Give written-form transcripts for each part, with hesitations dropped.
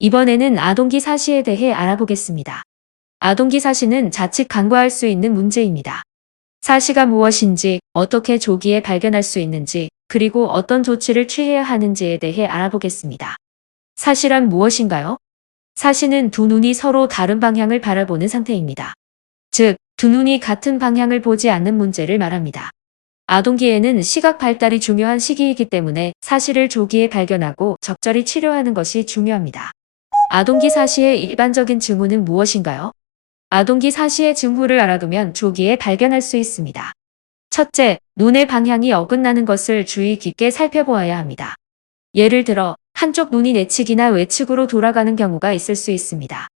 이번에는 아동기 사시에 대해 알아보겠습니다. 아동기 사시는 자칫 간과할 수 있는 문제입니다. 사시가 무엇인지, 어떻게 조기에 발견할 수 있는지, 그리고 어떤 조치를 취해야 하는지에 대해 알아보겠습니다. 사시란 무엇인가요? 사시는 두 눈이 서로 다른 방향을 바라보는 상태입니다. 즉, 두 눈이 같은 방향을 보지 않는 문제를 말합니다. 아동기에는 시각 발달이 중요한 시기이기 때문에 사시를 조기에 발견하고 적절히 치료하는 것이 중요합니다. 아동기 사시의 일반적인 징후는 무엇인가요? 아동기 사시의 징후를 알아두면 조기에 발견할 수 있습니다. 첫째, 눈의 방향이 어긋나는 것을 주의 깊게 살펴보아야 합니다. 예를 들어, 한쪽 눈이 내측이나 외측으로 돌아가는 경우가 있을 수 있습니다.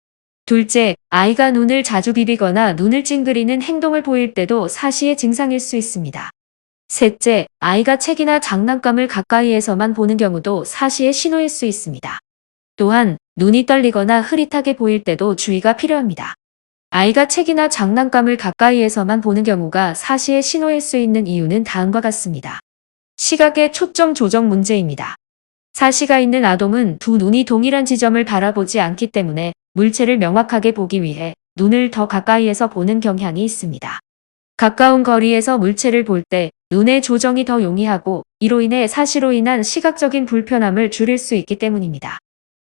둘째, 아이가 눈을 자주 비비거나 눈을 찡그리는 행동을 보일 때도 사시의 증상일 수 있습니다. 셋째, 아이가 책이나 장난감을 가까이에서만 보는 경우도 사시의 신호일 수 있습니다. 또한 눈이 떨리거나 흐릿하게 보일 때도 주의가 필요합니다. 아이가 책이나 장난감을 가까이에서만 보는 경우가 사시의 신호일 수 있는 이유는 다음과 같습니다. 시각의 초점 조정 문제입니다. 사시가 있는 아동은 두 눈이 동일한 지점을 바라보지 않기 때문에 물체를 명확하게 보기 위해 눈을 더 가까이에서 보는 경향이 있습니다. 가까운 거리에서 물체를 볼 때 눈의 조정이 더 용이하고 이로 인해 사시로 인한 시각적인 불편함을 줄일 수 있기 때문입니다.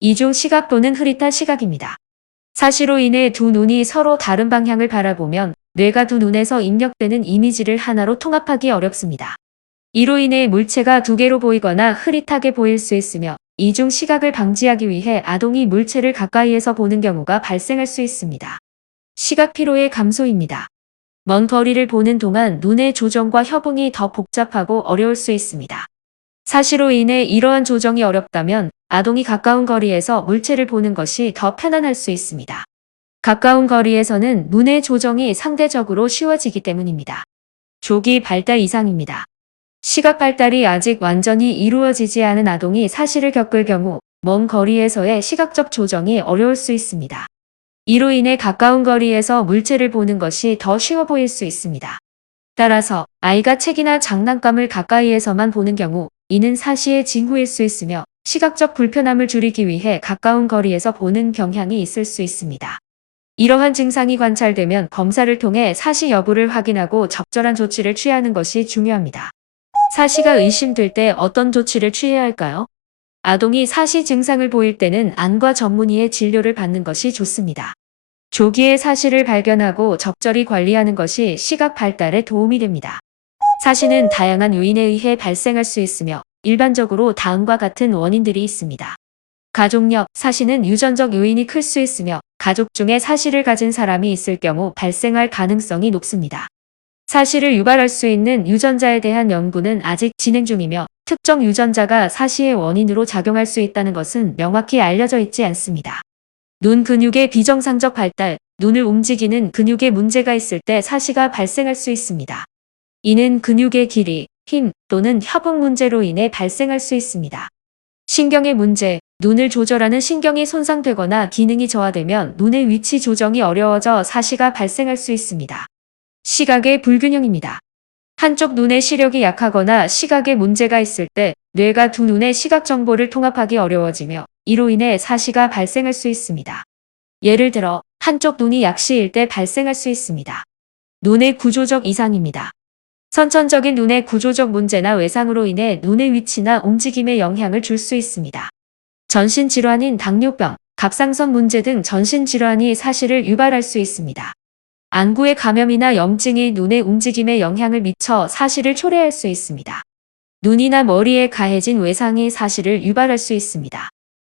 이중 시각 또는 흐릿한 시각입니다. 사시로 인해 두 눈이 서로 다른 방향을 바라보면 뇌가 두 눈에서 입력되는 이미지를 하나로 통합하기 어렵습니다. 이로 인해 물체가 두 개로 보이거나 흐릿하게 보일 수 있으며 이중 시각을 방지하기 위해 아동이 물체를 가까이에서 보는 경우가 발생할 수 있습니다. 시각 피로의 감소입니다. 먼 거리를 보는 동안 눈의 조정과 협응이 더 복잡하고 어려울 수 있습니다. 사시로 인해 이러한 조정이 어렵다면 아동이 가까운 거리에서 물체를 보는 것이 더 편안할 수 있습니다. 가까운 거리에서는 눈의 조정이 상대적으로 쉬워지기 때문입니다. 조기 발달 이상입니다. 시각 발달이 아직 완전히 이루어지지 않은 아동이 사시를 겪을 경우 먼 거리에서의 시각적 조정이 어려울 수 있습니다. 이로 인해 가까운 거리에서 물체를 보는 것이 더 쉬워 보일 수 있습니다. 따라서 아이가 책이나 장난감을 가까이에서만 보는 경우 이는 사시의 징후일 수 있으며 시각적 불편함을 줄이기 위해 가까운 거리에서 보는 경향이 있을 수 있습니다. 이러한 증상이 관찰되면 검사를 통해 사시 여부를 확인하고 적절한 조치를 취하는 것이 중요합니다. 사시가 의심될 때 어떤 조치를 취해야 할까요? 아동이 사시 증상을 보일 때는 안과 전문의의 진료를 받는 것이 좋습니다. 조기에 사시를 발견하고 적절히 관리하는 것이 시각 발달에 도움이 됩니다. 사시는 다양한 요인에 의해 발생할 수 있으며 일반적으로 다음과 같은 원인들이 있습니다. 가족력, 사시는 유전적 요인이 클 수 있으며 가족 중에 사시를 가진 사람이 있을 경우 발생할 가능성이 높습니다. 사시를 유발할 수 있는 유전자에 대한 연구는 아직 진행 중이며 특정 유전자가 사시의 원인으로 작용할 수 있다는 것은 명확히 알려져 있지 않습니다. 눈 근육의 비정상적 발달, 눈을 움직이는 근육에 문제가 있을 때 사시가 발생할 수 있습니다. 이는 근육의 길이, 힘 또는 협응 문제로 인해 발생할 수 있습니다. 신경의 문제, 눈을 조절하는 신경이 손상되거나 기능이 저하되면 눈의 위치 조정이 어려워져 사시가 발생할 수 있습니다. 시각의 불균형입니다. 한쪽 눈의 시력이 약하거나 시각에 문제가 있을 때 뇌가 두 눈의 시각 정보를 통합하기 어려워지며 이로 인해 사시가 발생할 수 있습니다. 예를 들어 한쪽 눈이 약시일 때 발생할 수 있습니다. 눈의 구조적 이상입니다. 선천적인 눈의 구조적 문제나 외상으로 인해 눈의 위치나 움직임에 영향을 줄 수 있습니다. 전신질환인 당뇨병, 갑상선 문제 등 전신질환이 사시를 유발할 수 있습니다. 안구의 감염이나 염증이 눈의 움직임에 영향을 미쳐 사시를 초래할 수 있습니다. 눈이나 머리에 가해진 외상이 사시를 유발할 수 있습니다.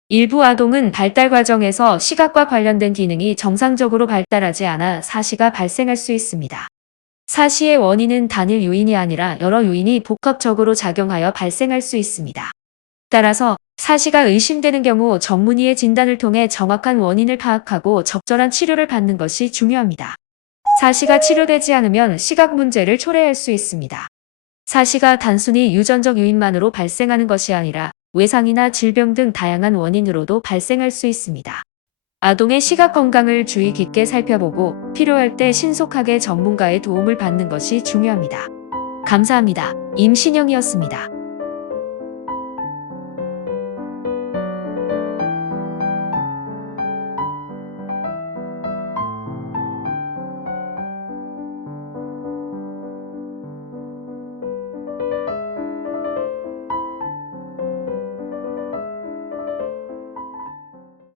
일부 아동은 발달 과정에서 시각과 관련된 기능이 정상적으로 발달하지 않아 사시가 발생할 수 있습니다. 사시의 원인은 단일 요인이 아니라 여러 요인이 복합적으로 작용하여 발생할 수 있습니다. 따라서 사시가 의심되는 경우 전문의의 진단을 통해 정확한 원인을 파악하고 적절한 치료를 받는 것이 중요합니다. 사시가 치료되지 않으면 시각 문제를 초래할 수 있습니다. 사시가 단순히 유전적 요인만으로 발생하는 것이 아니라 외상이나 질병 등 다양한 원인으로도 발생할 수 있습니다. 아동의 시각 건강을 주의 깊게 살펴보고 필요할 때 신속하게 전문가의 도움을 받는 것이 중요합니다. 감사합니다. 임신영이었습니다.